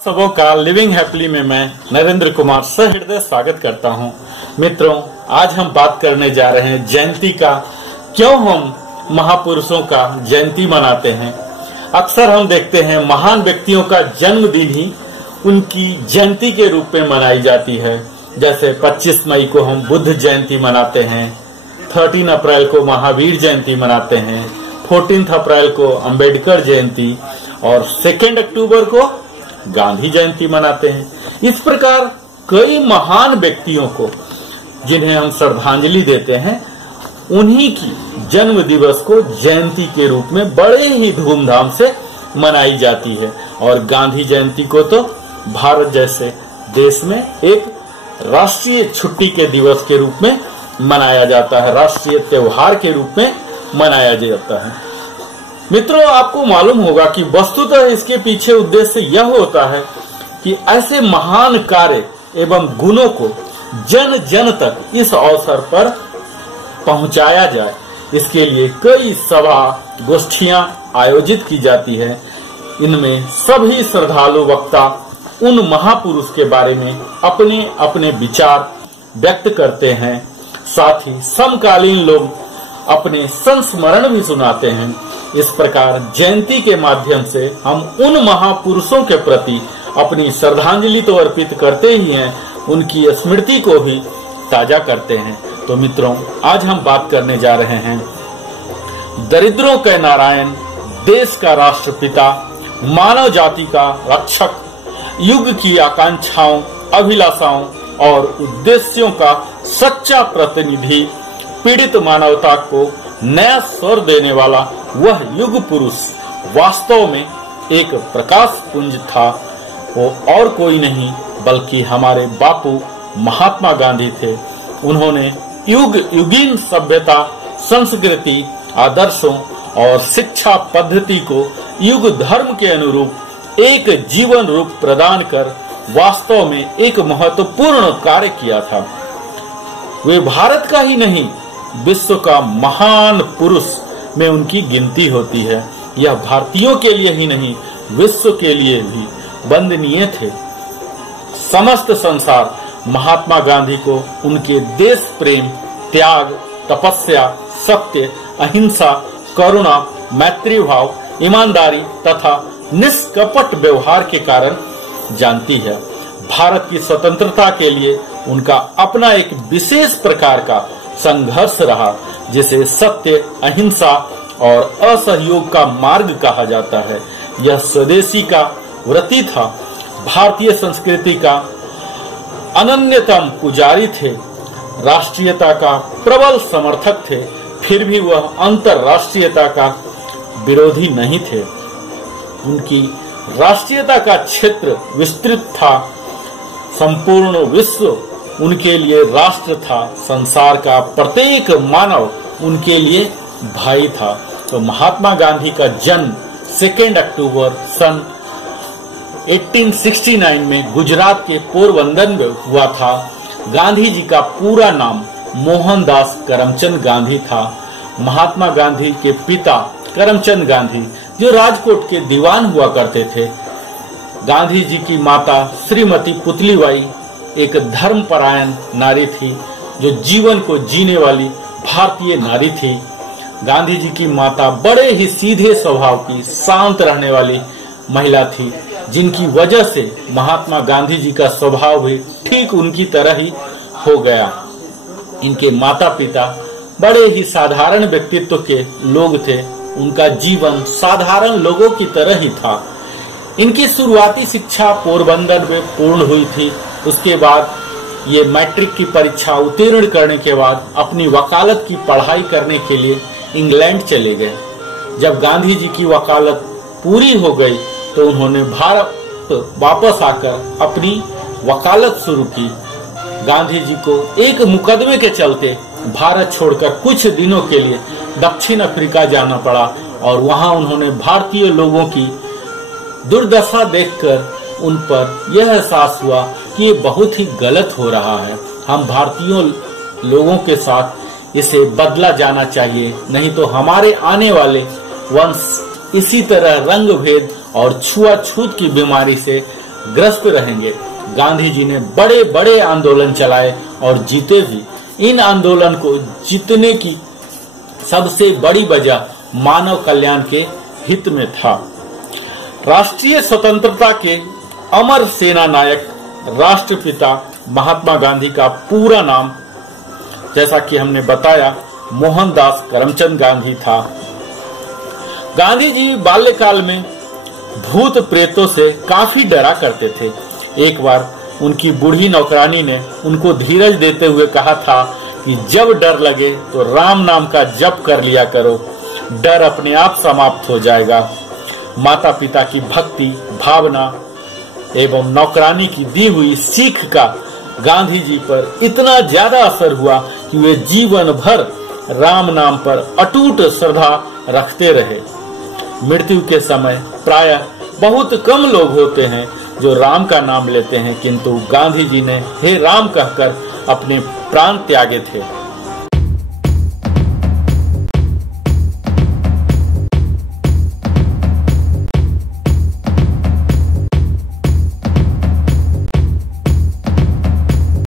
सबों का living happily में मैं नरेंद्र कुमार सहृदय स्वागत करता हूं। मित्रों, आज हम बात करने जा रहे हैं जयंती का। क्यों हम महापुरुषों का जयंती मनाते हैं। अक्सर हम देखते हैं महान व्यक्तियों का जन्मदिन ही उनकी जयंती के रूप में मनाई जाती है। जैसे 25 मई को हम बुद्ध जयंती मनाते हैं, 13 अप्रैल को महावीर जयंती मनाते हैं, 14 अप्रैल को अंबेडकर जयंती और 2 अक्टूबर को गांधी जयंती मनाते हैं। इस प्रकार कई महान व्यक्तियों को जिन्हें हम श्रद्धांजलि देते हैं, उन्हीं की जन्म दिवस को जयंती के रूप में बड़े ही धूमधाम से मनाई जाती है। और गांधी जयंती को तो भारत जैसे देश में एक राष्ट्रीय छुट्टी के दिवस के रूप में मनाया जाता है, राष्ट्रीय त्योहार के रूप में मनाया जाता है। मित्रों, आपको मालूम होगा कि वस्तुतः इसके पीछे उद्देश्य यह होता है कि ऐसे महान कार्य एवं गुणों को जन जन तक इस अवसर पर पहुंचाया जाए। इसके लिए कई सभा गोष्ठियां आयोजित की जाती है। इनमें सभी श्रद्धालु वक्ता उन महापुरुष के बारे में अपने अपने विचार व्यक्त करते हैं। साथ ही समकालीन लोग अपने संस्मरण भी सुनाते हैं। इस प्रकार जयंती के माध्यम से हम उन महापुरुषों के प्रति अपनी श्रद्धांजलि तो अर्पित करते ही हैं, उनकी स्मृति को भी ताजा करते हैं। तो मित्रों, आज हम बात करने जा रहे हैं दरिद्रों के नारायण, देश का राष्ट्रपिता, मानव जाति का रक्षक, युग की आकांक्षाओं, अभिलाषाओं और उद्देश्यों का सच्चा प्रतिनिधि, पीड़ित मानवता को नया स्वर देने वाला वह युग पुरुष वास्तव में एक प्रकाश पुंज था। वो और कोई नहीं बल्कि हमारे बापू महात्मा गांधी थे। उन्होंने युग युगीन सभ्यता, संस्कृति, आदर्शों और शिक्षा पद्धति को युग धर्म के अनुरूप एक जीवन रूप प्रदान कर वास्तव में एक महत्वपूर्ण कार्य किया था। वे भारत का ही नहीं, विश्व का महान पुरुष में उनकी गिनती होती है। यह भारतीयों के लिए ही नहीं, विश्व के लिए भी वंदनीय थे। समस्त संसार महात्मा गांधी को उनके देश प्रेम, त्याग, तपस्या, सत्य, अहिंसा, करुणा, मैत्री भाव, ईमानदारी तथा निष्कपट व्यवहार के कारण जानती है। भारत की स्वतंत्रता के लिए उनका अपना एक विशेष प्रकार का संघर्ष रहा, जिसे सत्य, अहिंसा और असहयोग का मार्ग कहा जाता है। यह स्वदेशी का व्रती था, भारतीय संस्कृति का अनन्यतम पुजारी थे, राष्ट्रीयता का प्रबल समर्थक थे। फिर भी वह अंतरराष्ट्रीयता का विरोधी नहीं थे। उनकी राष्ट्रीयता का क्षेत्र विस्तृत था। संपूर्ण विश्व उनके लिए राष्ट्र था। संसार का प्रत्येक मानव उनके लिए भाई था। तो महात्मा गांधी का जन्म 2 अक्टूबर सन 1869 में गुजरात के पोरबंदर में हुआ था। गांधी जी का पूरा नाम मोहनदास करमचंद गांधी था। महात्मा गांधी के पिता करमचंद गांधी, जो राजकोट के दीवान हुआ करते थे। गांधी जी की माता श्रीमती पुतलीबाई एक धर्मपरायण नारी थी, जो जीवन को जीने वाली भारतीय नारी थी। गांधी जी की माता बड़े ही सीधे स्वभाव की, शांत रहने वाली महिला थी, जिनकी वजह से महात्मा गांधी जी का स्वभाव भी ठीक उनकी तरह ही हो गया। इनके माता पिता बड़े ही साधारण व्यक्तित्व के लोग थे। उनका जीवन साधारण लोगों की तरह ही था। इनकी शुरुआती शिक्षा पोरबंदर में पूर्ण हुई थी। उसके बाद ये मैट्रिक की परीक्षा उत्तीर्ण करने के बाद अपनी वकालत की पढ़ाई करने के लिए इंग्लैंड चले गए। जब गांधी जी की वकालत पूरी हो गई तो उन्होंने भारत वापस आकर अपनी वकालत शुरू की। गांधी जी को एक मुकदमे के चलते भारत छोड़कर कुछ दिनों के लिए दक्षिण अफ्रीका जाना पड़ा और वहां उन्होंने भारतीय लोगों की दुर्दशा देखकर उन पर यह एहसास हुआ कि ये बहुत ही गलत हो रहा है। हम भारतीय लोगों के साथ इसे बदला जाना चाहिए, नहीं तो हमारे आने वाले वंश इसी तरह रंग भेद और छुआछूत की बीमारी से ग्रस्त रहेंगे। गांधी जी ने बड़े बड़े आंदोलन चलाए और जीते भी। इन आंदोलन को जीतने की सबसे बड़ी वजह मानव कल्याण के हित में था। राष्ट्रीय स्वतंत्रता के अमर सेना नायक राष्ट्रपिता महात्मा गांधी का पूरा नाम, जैसा कि हमने बताया, मोहनदास करमचंद गांधी था। गांधी जी बाल्यकाल में भूत प्रेतों से काफी डरा करते थे। एक बार उनकी बूढ़ी नौकरानी ने उनको धीरज देते हुए कहा था कि जब डर लगे तो राम नाम का जप कर लिया करो, डर अपने आप समाप्त हो जाएगा। माता पिता की भक्ति भावना एवं नौकरानी की दी हुई सीख का गांधी जी पर इतना ज्यादा असर हुआ कि वे जीवन भर राम नाम पर अटूट श्रद्धा रखते रहे। मृत्यु के समय प्रायः बहुत कम लोग होते हैं जो राम का नाम लेते हैं, किंतु गांधी जी ने हे राम कहकर अपने प्राण त्यागे थे।